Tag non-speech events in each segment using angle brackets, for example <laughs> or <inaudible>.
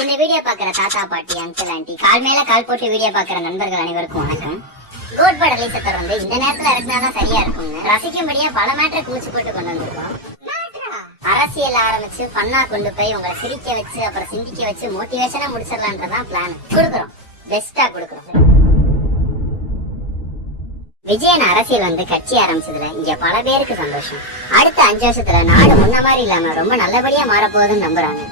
இந்த வீடியோ பாக்குற தாத்தா பாட்டி அங்கிள் ஆண்டி கால் மேல கால் போட்டு வீடியோ பாக்குற நண்பர்கள் அனைவருக்கும் வணக்கம். கோட் பட ரிலீஸை தொடர்ந்து இந்த நேரத்துல இறக்குனாதான் சரியா இருக்கும்னு ரசிக்கும்படியா பல மேட்டரை குளிச்சு போட்டு கொண்டு வந்திருக்கோம். அரசியல் ஆரம்பிச்சு பண்ணா கொண்டு போய் உங்களை சிரிக்க வச்சு அப்புறம் சிந்திக்க வச்சு மோட்டிவேஷனா முடிச்சிடலான்றதான் பிளான் கொடுக்குறோம். பெஸ்டா கொடுக்குறோம். விஜயன் அரசியல் வந்து கட்சி ஆரம்பிச்சதுல இங்க பல பேருக்கு சந்தோஷம். அடுத்த அஞ்சு வருஷத்துல நாடு முன்ன மாதிரி இல்லாம ரொம்ப நல்லபடியா நம்புறாங்க.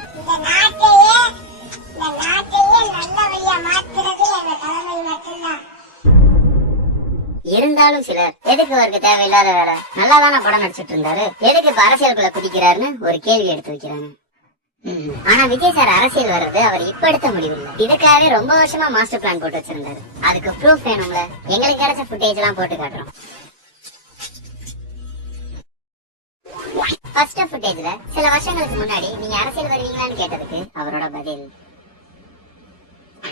எங்க தலைமை மட்டும்தான். இருந்தாலும் சிலர் எதுக்கு அவருக்கு தேவையில்லாத வேலை? நல்லா தானே படம் நடிச்சிட்டு இருந்தாரு? எதுக்கு இப்ப அரசியலுக்குள்ள குதிக்கிறாருன்னு ஒரு கேள்வி எடுத்து வைக்கிறாங்க. ஆனா விஜய் சார் அரசியல் வர்றது அவர் இப்ப எடுத்த முடிவு இல்ல. இதுக்காகவே ரொம்ப வருஷமா மாஸ்டர் பிளான் போட்டு வச்சிருந்தாரு. அதுக்கு ப்ரூஃப் வேணும்ல. எங்களுக்கு கிடைச்ச ஃபுட்டேஜ் எல்லாம் போட்டு காட்டுறோம். ஃபர்ஸ்ட் ஃபுட்டேஜ்ல சில வருஷங்களுக்கு முன்னாடி நீங்க அரசியல் வருவீங்களான்னு கேட்டதுக்கு அவரோட பதில்.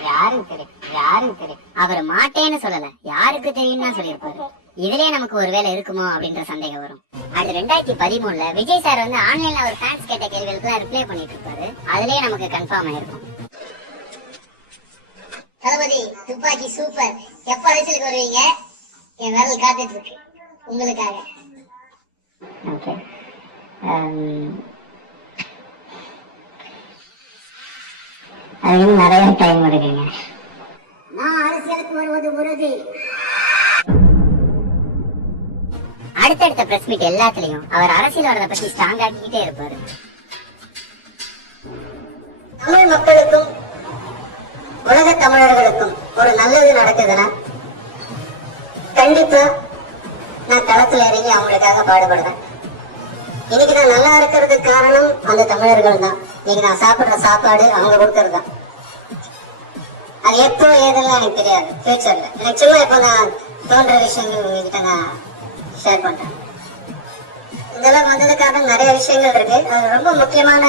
யாருக்கு தெரியும் யாருக்கு தெரியும் அவர் மாட்டேன்னு சொல்லல. யாருக்கு தெரியும் தான் சொல்லியிருப்பாரு. இதுலயே நமக்கு ஒரு வேலை இருக்குமோ அப்படின்ற சந்தேகம் வரும். அது ரெண்டாயிரத்தி பதிமூணுல விஜய் சார் வந்து ஆன்லைன்ல அவர் ஃபேன்ஸ் கேட்ட கேள்விகளுக்கு தான் ரிப்ளை பண்ணிட்டு இருப்பாரு அதுலயே நமக்கு கன்ஃபார்ம் ஆயிருக்கும். தளபதி துப்பாக்கி சூப்பர் எப்ப அரசியலுக்கு வருவீங்க? என் விரல் காத்துட்டு இருக்கு உங்களுக்காக ஓகே அது நிறைய டைம் இருக்குங்க. நான் அரசியலுக்கு வருவது உறுதி அடுத்தடுத்த பிரஸ் மீட் எல்லாத்துலயும் அவர் அரசியல் வரத பத்தி ஸ்ட்ராங் ஆக்கிக்கிட்டே இருப்பாரு. தமிழ் மக்களுக்கும் உலக தமிழர்களுக்கும் ஒரு நல்லது நடக்குதுன்னா கண்டிப்பா நான் களத்துல இறங்கி அவங்களுக்காக பாடுபடுவேன். இன்னைக்கு நான் நல்லா இருக்கிறதுக்கு காரணம் அந்த தமிழர்கள் தான். இன்னைக்கு நான் சாப்பிடுற சாப்பாடு அவங்க கொடுக்கறது தான். அது எப்போ ஏதெல்லாம் எனக்கு தெரியாது. ஃபியூச்சர்ல எனக்கு சும்மா இப்போ நான் தோன்ற விஷயங்கள் கிட்ட நான் ஷேர் பண்றேன். இதெல்லாம் வந்ததுக்காக நிறைய விஷயங்கள் இருக்கு. அது ரொம்ப முக்கியமான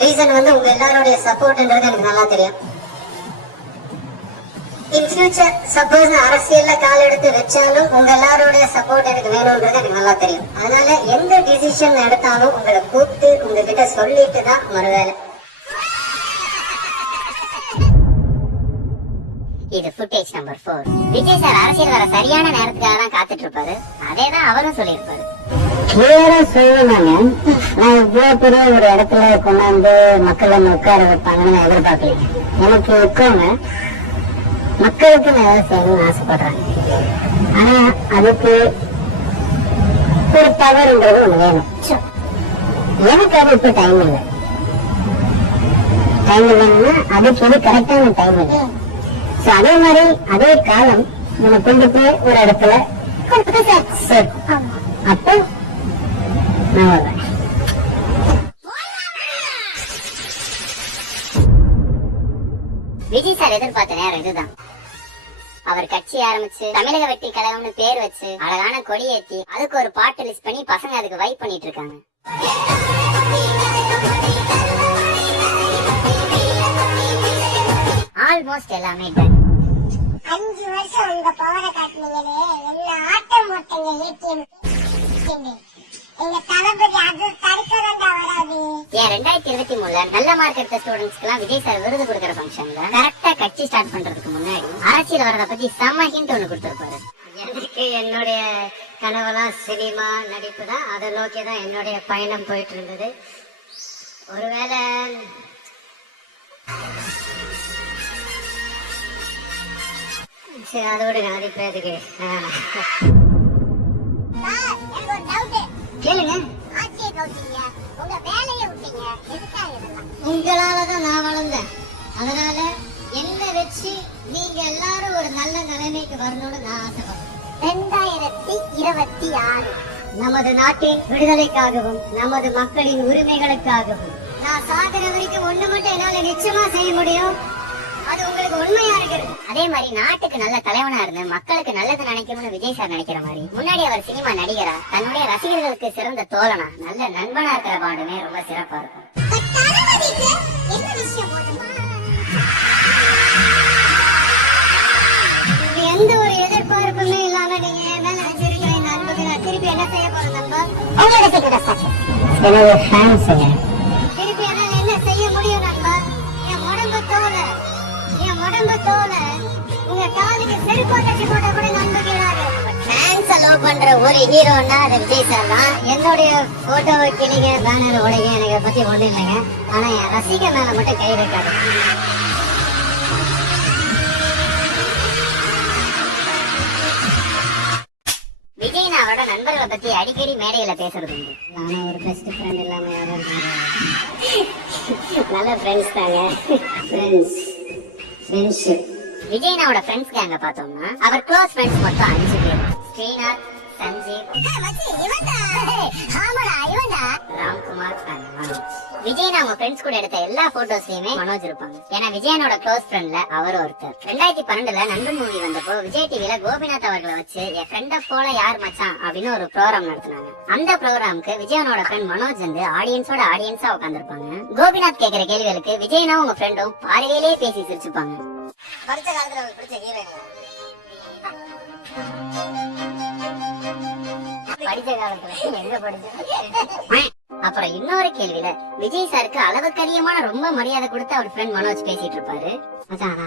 ரீசன் வந்து உங்க எல்லாருடைய சப்போர்ட்ன்றது எனக்கு நல்லா தெரியும். இன் ஃபியூச்சர் சப்போஸ் நான் அரசியல்ல கால் எடுத்து வச்சாலும் உங்க எல்லாருடைய சப்போர்ட் எனக்கு வேணும்ன்றது எனக்கு நல்லா தெரியும். அதனால எந்த டிசிஷன் எடுத்தாலும் உங்களை கூப்பிட்டு உங்ககிட்ட சொல்லிட்டு தான் மறுவேலை. இது footage number four Vijay sir அரசியல் வர சரியான நேரத்துக்காக தான் காத்துட்டு இருப்பாரு அதே தான் அவரும் சொல்லியிருப்பாரு. கிளியரா சொல்லணும்னாங்க நான் இவ்வளவு பெரிய ஒரு இடத்துல கொண்டாந்து மக்கள் வந்து உட்கார வைப்பாங்கன்னு நான் எதிர்பார்க்கல எனக்கு மக்களுக்கு நான் ஏதாவது செய்யணும்னு ஆசைப்படுறேன் ஆனா அதுக்கு ஒரு பவர்ன்றது ஒண்ணு வேணும். எனக்கு அது இப்ப டைம் இல்லை. டைம் இல்லைன்னா அதுக்கு இது கரெக்டான டைம் இல்லை? அதே மாதிரி அதே காலம் நம்ம கொண்டு போய் ஒரு இடத்துல. அப்போ நான் வருவேன் விஜய் சார் எதிர்பார்த்த நேரம் இதுதான். அவர் கட்சி ஆரம்பிச்சு தமிழக வெற்றி கழகம்னு பேர் வச்சு அழகான கொடி ஏத்தி அதுக்கு ஒரு பாட்டு லிஸ்ட் பண்ணி பசங்க அதுக்கு வைப் பண்ணிட்டு இருக்காங்க. ஆல்மோஸ்ட் எல்லாமே done. அஞ்சு வருஷம் உங்க பவரை காட்டினீங்களே என்ன ஆட்டம் போட்டீங்க ஏடிஎம் எங்க தளபதி அது தடுக்க வேண்டாம் வராது. ஏன் ரெண்டாயிரத்தி இருபத்தி மூணுல நல்ல மார்க் எடுத்த ஸ்டூடெண்ட்ஸ்க்கு விஜய் சார் விருது கொடுக்கிற ஃபங்க்ஷன்ல கரெக்டா கட்சி ஸ்டார்ட் பண்றதுக்கு முன்னாடி அரசியல் வரத பத்தி செம்ம ஹிண்ட் ஒண்ணு கொடுத்திருப்பாரு. எனக்கு என்னுடைய கனவெல்லாம் சினிமா நடிப்பு தான் அதை நோக்கி தான் என்னுடைய பயணம் போயிட்டு இருந்தது. ஒருவேளை சரி அதை விடுங்க அது இப்ப எதுக்கு? கேளுங்க. ஆட்சியை கவுத்தீங்க உங்க வேலையை விட்டீங்க. எதுக்காக இதெல்லாம்? உங்களாலதான் நான் வளர்ந்தேன். அதனால என்ன வச்சு நீங்க எல்லாரும் ஒரு நல்ல நிலைமைக்கு வரணும்னு நான் ஆசைப்படுறேன். ரெண்டாயிரத்தி இருபத்தி ஆறு. நமது நாட்டின் விடுதலைக்காகவும் நமது மக்களின் உரிமைகளுக்காகவும் நான் சாகிற வரைக்கும் ஒண்ணு மட்டும் என்னால நிச்சயமா செய்ய முடியும். அது உங்களுக்கு உண்மையா இருக்கிறது. அதே மாதிரி நாட்டுக்கு நல்ல தலைவனா இருந்து மக்களுக்கு நல்லது நினைக்கணும்னு விஜய் சார் நினைக்கிற மாதிரி முன்னாடி அவர் சினிமா நடிகரா தன்னுடைய ரசிகர்களுக்கு சிறந்த தோழனா நல்ல நண்பனா இருக்கிற பாண்டுமே ரொம்ப சிறப்பா இருக்கும். எந்த ஒரு எதிர்பார்ப்புமே இல்லாம நீங்க என்ன மேல வச்சிருக்கிற இந்த அன்புக்கு நான் திருப்பி என்ன செய்ய போறேன் நண்பா என்னோட ஃபேன்ஸுங்க லவ் பண்ற ஒரு ஹீரோன்னா அது விஜய் சார் தான். என்னுடைய போட்டோவை கிளிங்க பேனர் உடைங்க எனக்கு அதை பத்தி ஒண்ணும் இல்லைங்க. ஆனா என் ரசிகர் மேல மட்டும் கை வைக்காது விஜய் நான் அவரோட நண்பர்களை பத்தி அடிக்கடி மேடையில பேசுறது உண்டு. நானும் ஒரு பெஸ்ட் ஃப்ரெண்ட் இல்லாம யாரும் <laughs> நல்ல ஃப்ரெண்ட்ஸ் தாங்க. ஃப்ரெண்ட்ஸ் ஃப்ரெண்ட்ஷிப் விஜய்னாவோட ஃப்ரெண்ட்ஸ் கேங்க பார்த்தோம்னா அவர் க்ளோஸ் ஃப்ரெண்ட்ஸ் மொத்தம் அஞ்சு பேர். ஸ்ரீநாத் சஞ்சீவ். ராம்குமார் and மனோஜ். விஜய் அவங்க ஃப்ரெண்ட்ஸ் கூட எடுத்த எல்லா போட்டோஸ்லயுமே மனோஜ் இருப்பாங்க. ஏன்னா விஜயனோட க்ளோஸ் ஃப்ரெண்ட்ல அவர் ஒருத்தர். ரெண்டாயிரத்தி பன்னெண்டுல நண்பன் மூவி வந்தப்போ விஜய் டிவில கோபிநாத் அவர்களை வச்சு என் ஃப்ரெண்ட போல யார் மச்சான்? அப்படின்னு ஒரு ப்ரோக்ராம் நடத்தினாங்க. அந்த ப்ரோக்ராம்க்கு விஜயனோட ஃப்ரெண்ட் மனோஜ் வந்து ஆடியன்ஸோட ஆடியன்ஸா உட்காந்துருப்பாங்க கோபிநாத் கேக்குற கேள்விகளுக்கு விஜயனும் உங்க ஃப்ரெண்டும் பார்வையிலே பேசி சிரிச்சுப்பாங்க. படித்த காலத்துல உங்களுக்கு பிடிச்ச ஹீரோயின் படித்த காலத்துல எங்க படிச்ச அப்புறம் இன்னொரு கேள்வியில விஜய் சாருக்கு அளவுக்கு அதிகமான ரொம்ப மரியாதை கொடுத்து அவர் ஃப்ரெண்ட் மனோஜ் பேசிட்டு இருப்பாரு. அதான்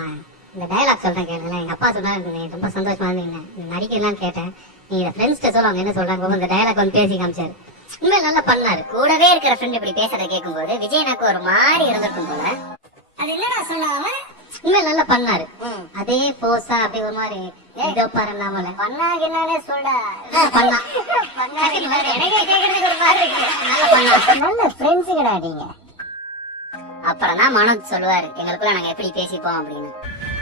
இந்த டயலாக் சொல்றேன் கேளுங்க எங்க அப்பா சொன்னாங்க ரொம்ப சந்தோஷமா இருந்தீங்க. நடிக்கலாம் கேட்டேன். நீங்க ஃப்ரெண்ட்ஸ்ட்ட சொல்லுவாங்க என்ன சொல்றாங்க. இந்த டயலாக் வந்து பேசி காமிச்சாரு. உண்மையில நல்லா பண்ணாரு. கூடவே இருக்கிற ஃப்ரெண்ட் இப்படி பேசுறத கேட்கும்போது விஜய் எனக்கு ஒரு மாதிரி இருந்திருக்கும் போல. அது என்னடா சொல்லாம? உண்மையில நல்லா பண்ணாரு அதே போஸா அப்படி ஒரு மாதிரி இதோ பாரு பண்ணாங்க என்னன்னே சொல்ல. பண்ணா. பண்ணா நல்ல அப்புறம் தான் மனோஜ் சொல்லுவாரு எங்களுக்குள்ள நாங்க எப்படி பேசிப்போம் அப்படின்னு.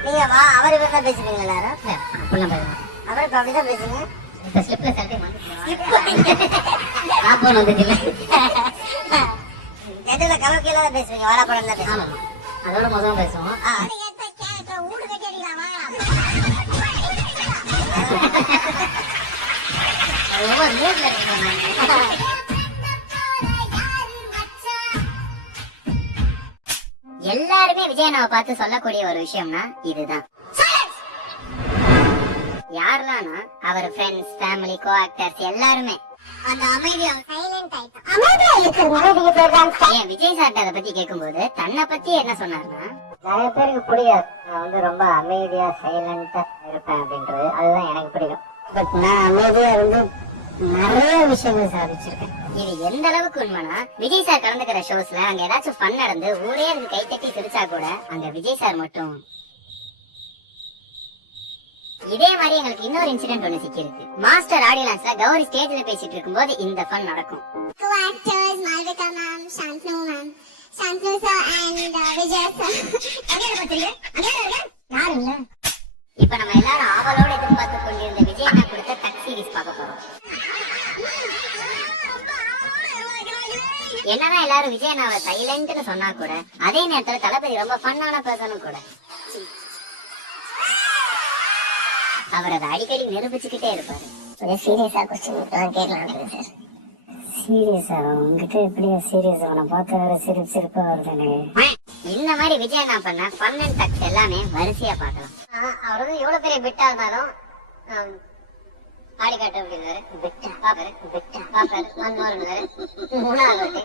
நீங்க வா அவர் தான் பேசுவீங்க எல்லாரும்? அப்படிலாம் பேசுவோம் அவர் இப்ப அப்படிதான் பேசுங்க இப்ப ஸ்லிப்ல சட்டை வந்து நான் போன வந்துச்சுல எதுல தான் பேசுவீங்க? வாழைப்பழம் தான் அதோட மொதமா பேசுவோம். மூட்ல எல்லாருமே விஜயனாவை பார்த்து சொல்லக்கூடிய ஒரு விஷயம்னா இதுதான். யாரெல்லாம்னா அவர் ஃப்ரெண்ட்ஸ் ஃபேமிலி கோ ஆக்டர்ஸ் எல்லாருமே அந்த அமைதியா ஏன் விஜய் சார்ட்ட அதை பத்தி கேட்கும்போது தன்னை பத்தி என்ன சொன்னார்னா நிறைய பேருக்கு புரியாது. நான் வந்து ரொம்ப அமைதியா சைலண்டா இருப்பேன் அப்படின்றது. அதுதான் எனக்கு பிடிக்கும் பட் நான் அமைதியா இருந்து நிறைய விஷயங்கள் சாதிச்சிருக்கேன். இது எந்த அளவுக்கு உண்மைனா விஜய் சார் கலந்துக்கிற ஷோஸ்ல அங்க ஏதாச்சும் ஃபன் நடந்து ஊரே இருந்து கைத்தட்டி சிரிச்சா கூட அங்க விஜய் சார் மட்டும் இதே மாதிரி எங்களுக்கு இன்னொரு இன்சிடென்ட் ஒண்ணு சிக்கிருக்கு மாஸ்டர் ஆடியன்ஸ்ல கௌரி ஸ்டேஜ்ல பேசிட்டு இருக்கும்போது இந்த ஃபன் நடக்கும். Uh. யாரு இல்ல? இப்ப நம்ம எல்லாரும் ஆவலோட எதிர்பார்த்து கொண்டிருந்த விஜய் அண்ணா கொடுத்த டக் சீரிஸ் பார்க்க போறோம். என்னதான் எல்லாரும் விஜய் அண்ணாவை சைலண்ட்னு சொன்னா கூட அதே நேரத்துல தளபதி ரொம்ப ஃபன்னான பர்சனும் கூட. அவர் அதை அடிக்கடி நிரூபிச்சுக்கிட்டே இருப்பாரு. சீரியஸா கொஸ்டின் கேட்கலாம் சார் சீரியஸா உங்ககிட்ட எப்படி சீரியஸ் அவனை பார்த்த வர சிரிப்பு சிரிப்பா வருது இந்த மாதிரி விஜய் என்ன பண்ண ஃபன் அண்ட் டக்ஸ் எல்லாமே வரிசையா பார்க்கலாம். அவர் வந்து எவ்வளவு பெரிய பிட்டா இருந்தாலும் ஆடி காட்டு அப்படின்னாரு பிட்டா பாப்பாரு. பிட்டா பாப்பாரு. மன்மோருன்னாரு மூணாவது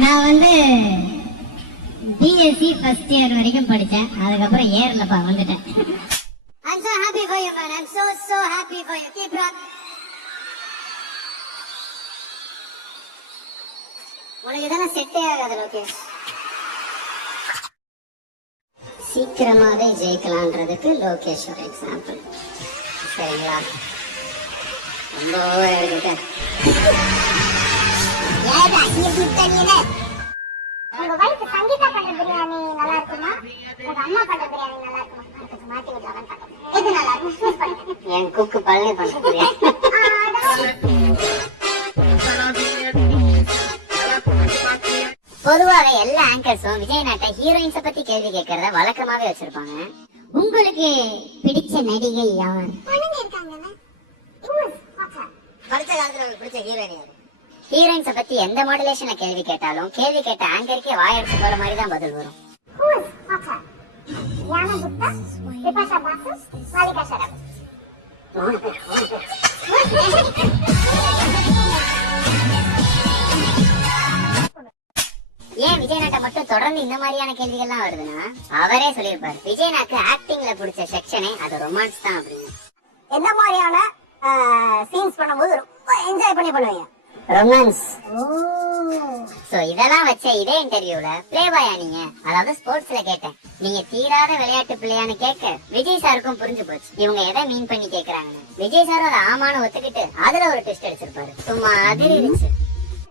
நான் வந்து பிஎஸ்சி ஃபர்ஸ்ட் இயர் வரைக்கும் படிச்சேன் அதுக்கப்புறம் ஏர்லப்பா வந்துட்டேன். I'm so happy for you man. I'm so so happy for you. Keep rock உனக்கு இதெல்லாம் செட்டே ஆகாது லோகேஷ். சீக்கிரமாவே ஜெயிக்கலான்றதுக்கு லோகேஷ் ஒரு எக்ஸாம்பிள் சரிங்களா? ரொம்ப ஓவர் எடுத்துட்டேன் ஏடா, நீ சுத்தனியனே. உங்க wife சங்கீதா பண்ற பிரியாணி நல்லா இருக்குமா? உங்க அம்மா பண்ற பிரியாணி நல்லா இருக்குமா? அடுத்தது மாத்தி விடலாமான்னு பார்க்கறேன். எது நல்லா இருக்கும் choose பண்ணுங்க. என் குக்கு பழனி பண்ண பொதுவாக எல்லா ஆங்கர்ஸும் விஜய் நாட்டை ஹீரோயின்ஸ பத்தி கேள்வி கேட்கறத வழக்கமாவே வச்சிருப்பாங்க. உங்களுக்கு பிடிச்ச நடிகை யார்? படிச்ச காலத்துல உங்களுக்கு பிடிச்ச ஹீரோயின் யாரு? ஹீரோயின்ஸ பத்தி எந்த மாடுலேஷன் கேள்வி கேட்டாலும் கேள்வி கேட்ட ஆங்கருக்கே வாயடிச்சு போற மாதிரி தான் பதில் வரும். <laughs> ஏன் விஜயநாட்டை மட்டும் தொடர்ந்து இந்த மாதிரியான கேள்விகள்லாம் வருதுன்னா அவரே சொல்லியிருப்பாரு. விஜயநாக்கு ஆக்டிங்ல பிடிச்ச செக்ஷனே அது ரொமான்ஸ் தான் அப்படின்னு. எந்த மாதிரியான சீன்ஸ் பண்ணும்போது ரொம்ப என்ஜாய் பண்ணி பண்ணுவீங்க? ரொமான்ஸ் சோ இதெல்லாம் வச்ச இதே இன்டர்வியூல பிளே பாயா நீங்க? அதாவது ஸ்போர்ட்ஸ்ல கேட்டேன். நீங்க தீராத விளையாட்டு பிள்ளையான்னு கேட்க விஜய் சாருக்கும் புரிஞ்சு போச்சு. இவங்க எதை மீன் பண்ணி கேக்குறாங்கன்னு. விஜய் சாரும் அதை ஆமான்னு ஒத்துக்கிட்டு அதுல ஒரு டெஸ்ட் அடிச்சிருப்பாரு. சும்மா அதிரிச்சு.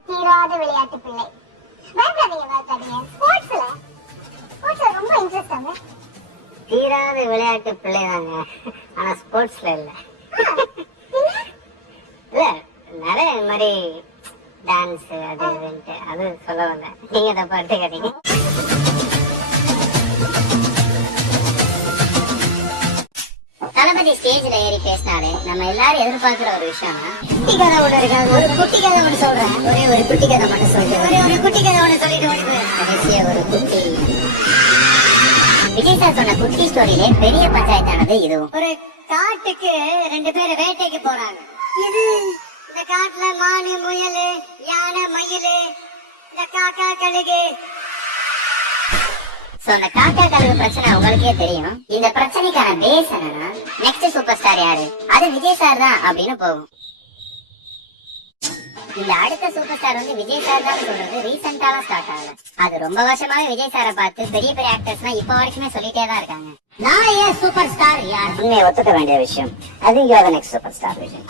தீராத விளையாட்டு பிள்ளை. ரொம்ப இன்ட்ரெஸ்ட் தீராத விளையாட்டு பிள்ளைதாங்க. ஆனா ஸ்போர்ட்ஸ்ல இல்ல. அதனால இந்த மாதிரி டான்ஸ் அது இதுன்ட்டு அது சொல்ல வந்தேன். நீங்க தப்பா எடுத்துக்காதீங்க தளபதி ஸ்டேஜ்ல ஏறி பேசினாலே நம்ம எல்லாரும் எதிர்பார்க்கிற ஒரு விஷயம் குட்டி கதை ஒண்ணு இருக்காது ஒரு குட்டி கதை ஒண்ணு சொல்றேன். ஒரே ஒரு குட்டி கதை மட்டும் சொல்றேன். ஒரே ஒரு குட்டி கதை ஒண்ணு சொல்லிட்டு கடைசிய ஒரு குட்டி. விஜய் சார் சொன்ன குட்டி ஸ்டோரியிலே பெரிய பஞ்சாயத்தானது இதுவும். ஒரு காட்டுக்கு ரெண்டு பேர் வேட்டைக்கு போறாங்க. இது இந்த காட்டுல மானு முயல் யானை மயில் இந்த காக்கா கழுகு. சோ அந்த காக்கா கழுகு பிரச்சனை உங்களுக்கே தெரியும். இந்த பிரச்சனைக்கான பேஸ் என்னன்னா நெக்ஸ்ட் சூப்பர் ஸ்டார் யாரு? அது விஜய் சார் தான் அப்படின்னு போகும். இந்த அடுத்த சூப்பர் ஸ்டார் வந்து விஜய் சார் தான் சொல்றது. ரீசெண்டாலாம் ஸ்டார்ட் ஆகல அது ரொம்ப வருஷமாவே விஜய் சாரை பார்த்து பெரிய பெரிய ஆக்டர்ஸ்லாம் இப்ப வரைக்குமே சொல்லிட்டே தான் இருக்காங்க. நான் ஏன் சூப்பர் ஸ்டார் யார்? உண்மையை ஒத்துக்க வேண்டிய விஷயம். அது யூ நெக்ஸ்ட் சூப்பர் ஸ்டார் விஷயம்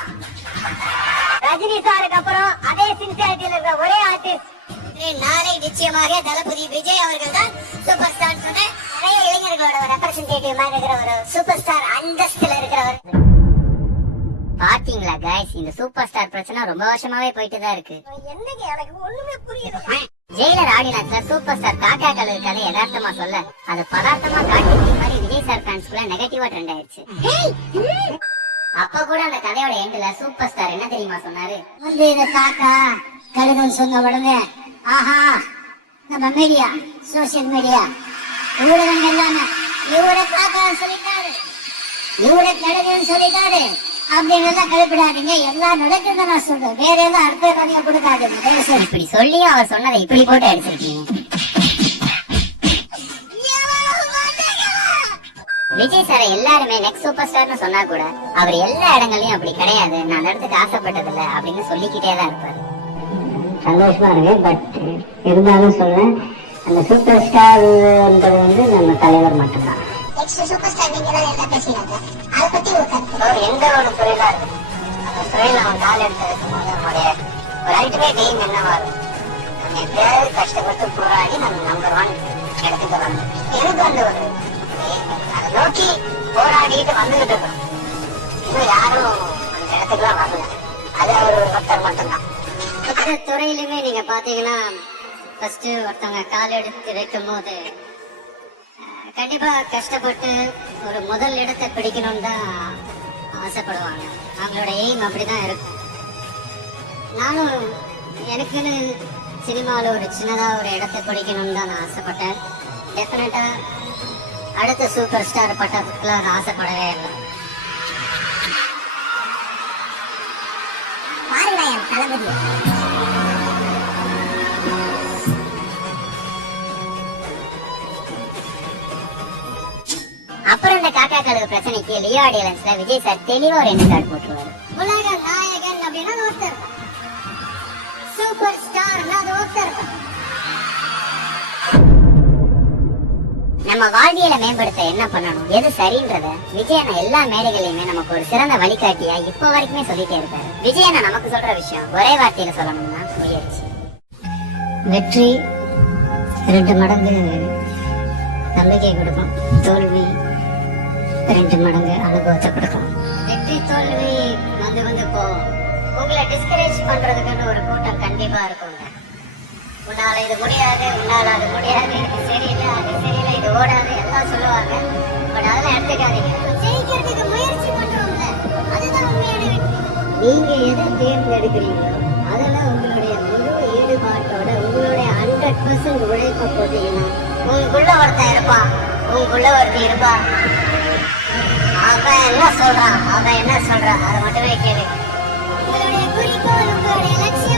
ரஜினி சாருக்கு அப்புறம் அதே சின்சியாரிட்டியில் இருக்கிற ஒரே ஆர்டிஸ்ட் நாளை நிச்சயமாக தளபதி விஜய் அவர்கள் தான் சூப்பர் ஸ்டார் சொன்ன நிறைய இளைஞர்களோட ரெப்ரசன்டேட்டிவ் மாதிரி இருக்கிற ஒரு சூப்பர் ஸ்டார் அந்தஸ்தில் இருக்கிறவர். பாத்தீங்களா கைஸ் இந்த சூப்பர் ஸ்டார் பிரச்சனை ரொம்ப வருஷமாவே போயிட்டு தான் இருக்கு. என்னங்க எனக்கு ஒண்ணுமே புரியல. ஜெயிலர் ஆடினாச்ல சூப்பர் ஸ்டார் காக்கா கழுகு கதை யதார்த்தமா சொல்ல அது பதார்த்தமா காட்டி மாதிரி விஜய் சார் ஃபேன்ஸ்குள்ள நெகட்டிவா ட்ரெண்ட் ஆயிடுச்சு அப்ப கூட அந்த கதையோட எண்ட்ல சூப்பர் ஸ்டார் என்ன தெரியுமா சொன்னாரு? வந்து இந்த காக்கா கழுகுன்னு சொன்ன உடனே ஆஹா நம்ம மீடியா சோசியல் மீடியா ஊடகங்கள் எல்லாமே இவர காக்கா சொல்லிட்டாரு. இவர கழுகுன்னு சொல்லிட்டாரு. அப்படிங்கறத கழிப்பிடாதீங்க எல்லாம் நடக்குது நான் சொல்றேன். வேற எதுவும் அர்த்த கதையை கொடுக்காதீங்க. இப்படி சொல்லியும் அவர் சொன்னதை இப்படி போட்டு அடிச்சிருக்கீங்க. விஜய் சாரை எல்லாருமே நெக்ஸ்ட் சூப்பர் ஸ்டார்னு சொன்னா கூட அவர் எல்லா இடங்களையும் அப்படி கிடையாது. நான் அந்த இடத்துக்கு ஆசைப்பட்டதில்ல அப்படின்னு சொல்லிக்கிட்டே தான் இருப்பாரு. சந்தோஷமா இருக்கு பட் இருந்தாலும் சொல்றேன் அந்த சூப்பர் ஸ்டார்ன்றது வந்து நம்ம தலைவர் மட்டும்தான். நெக்ஸ்ட் சூப்பர் ஸ்டார் நீங்க அதை பத்தி ஒரு எந்த ஒரு தொழிலா இருக்கும் அந்த தொழில் அவன் கால் எடுத்து வைக்கும்போது நம்முடைய ஒரு அல்டிமேட் எய்ம் என்னவா இருக்கும்? நம்ம எப்படியாவது கஷ்டப்பட்டு போராடி நம்ம நம்பர் ஒன் வரணும். எனக்கு அந்த ஒரு இருக்கு. நோக்கி போராடிட்டு வந்துகிட்டு இருக்கோம் இன்னும் யாரும் அந்த இடத்துக்குலாம் வரல. அது அவர் ஒரு பக்தர் மட்டும்தான். இந்த <laughs> துறையிலுமே நீங்க பாத்தீங்கன்னா ஃபர்ஸ்ட் ஒருத்தவங்க கால் எடுத்து வைக்கும் போது கண்டிப்பா கஷ்டப்பட்டு ஒரு முதல் இடத்தை பிடிக்கணும்னு தான் ஆசைப்படுவாங்க. அவங்களோட எய்ம் அப்படிதான் இருக்கும். நானும் எனக்குன்னு சினிமாவில் ஒரு சின்னதா ஒரு இடத்தை பிடிக்கணும்னு தான் நான் ஆசைப்பட்டேன். டெஃபினட்டாக அடுத்த சூப்பர் ஸ்டார் பட்டத்துக்குலாம் நான் ஆசைப்படவே இல்லை. அப்புறம் இந்த காக்கா கழுகு பிரச்சனைக்கு லியோ ஆடியலன்ஸ்ல விஜய் சார் தெளிவா ஒரு என்ன கார்டு போட்டுருவாரு. உலக நாயகன் அப்படின்னா ஒருத்தர் சூப்பர் ஸ்டார்னா அது ஒருத்தர் தான். நம்ம வாழ்வியலை மேம்படுத்த என்ன பண்ணணும்? எது சரின்றத விஜயனை எல்லா மேடைகளையுமே நமக்கு ஒரு சிறந்த வழிகாட்டியா இப்போ வரைக்குமே சொல்லிட்டே இருக்காரு. விஜயண்ணா நமக்கு சொல்ற விஷயம் ஒரே வார்த்தையில சொல்லணும்னா முயற்சி வெற்றி ரெண்டு மடங்கு நம்பிக்கை கொடுக்கும். தோல்வி ரெண்டு மடங்கு அனுபவத்தை கொடுக்கும். வெற்றி தோல்வி வந்து வந்து போகும் உங்களை டிஸ்கரேஜ் பண்றதுக்குன்னு ஒரு கூட்டம் கண்டிப்பா இருக்குங்க உன்னால இது முடியாது உன்னால அது முடியாது இது சரியில்லை அது சரியில்லை இது ஓடாது எல்லாம் சொல்லுவாங்க. பட் அதெல்லாம் எடுத்துக்காதீங்க. ஜெயிக்கிறதுக்கு முயற்சி பண்றோம்ல அதுதான் உண்மையான வெற்றி. நீங்க எதை தேர்ந்தெடுக்கிறீங்களோ அதுல உங்களுடைய முழு ஈடுபாட்டோட உங்களுடைய ஹண்ட்ரட் பர்சன்ட் உழைப்ப போட்டீங்கன்னா உங்களுக்குள்ள ஒருத்தன் இருப்பான் உங்களுக்குள்ள ஒருத்தன் இருப்பான் அவன் என்ன சொல்றான்? அவன் என்ன சொல்றான்? அதை மட்டுமே கேளு உங்களுடைய குறிக்கோள் உங்களுடைய லட்சியம்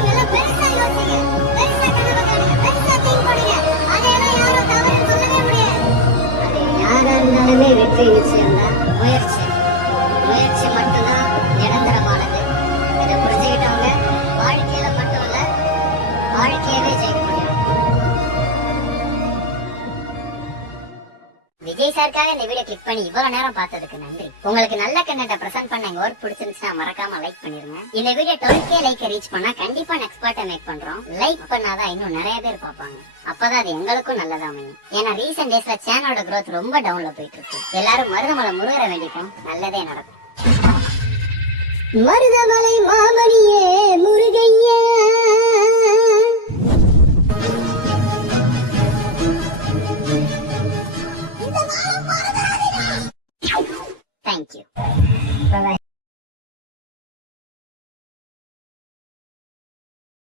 பண்ணி இவ்வளவு நேரம் பார்த்ததுக்கு நன்றி. உங்களுக்கு நல்ல கண்டென்ட் பிரசன்ட் பண்ண எங்க ஒர்க் பிடிச்சிருந்துச்சுன்னா மறக்காம லைக் பண்ணிருங்க. இந்த video twelve K like reach பண்ணா கண்டிப்பா நெக்ஸ்ட் பார்ட்டை மேக் பண்றோம். லைக் பண்ணாதான் இன்னும் நிறைய பேர் பார்ப்பாங்க. அப்பதான் அது எங்களுக்கும் நல்லதா அமையும். ஏன்னா ரீசெண்ட் டேஸ்ல சேனலோட க்ரோத் ரொம்ப டவுன்ல போயிட்டு இருக்கு. எல்லாரும் மருதமலை முருகரை வேண்டிப்போம் நல்லதே நடக்கும். மருதமலை மாமணியே முருகையா. Thank you. Bye bye.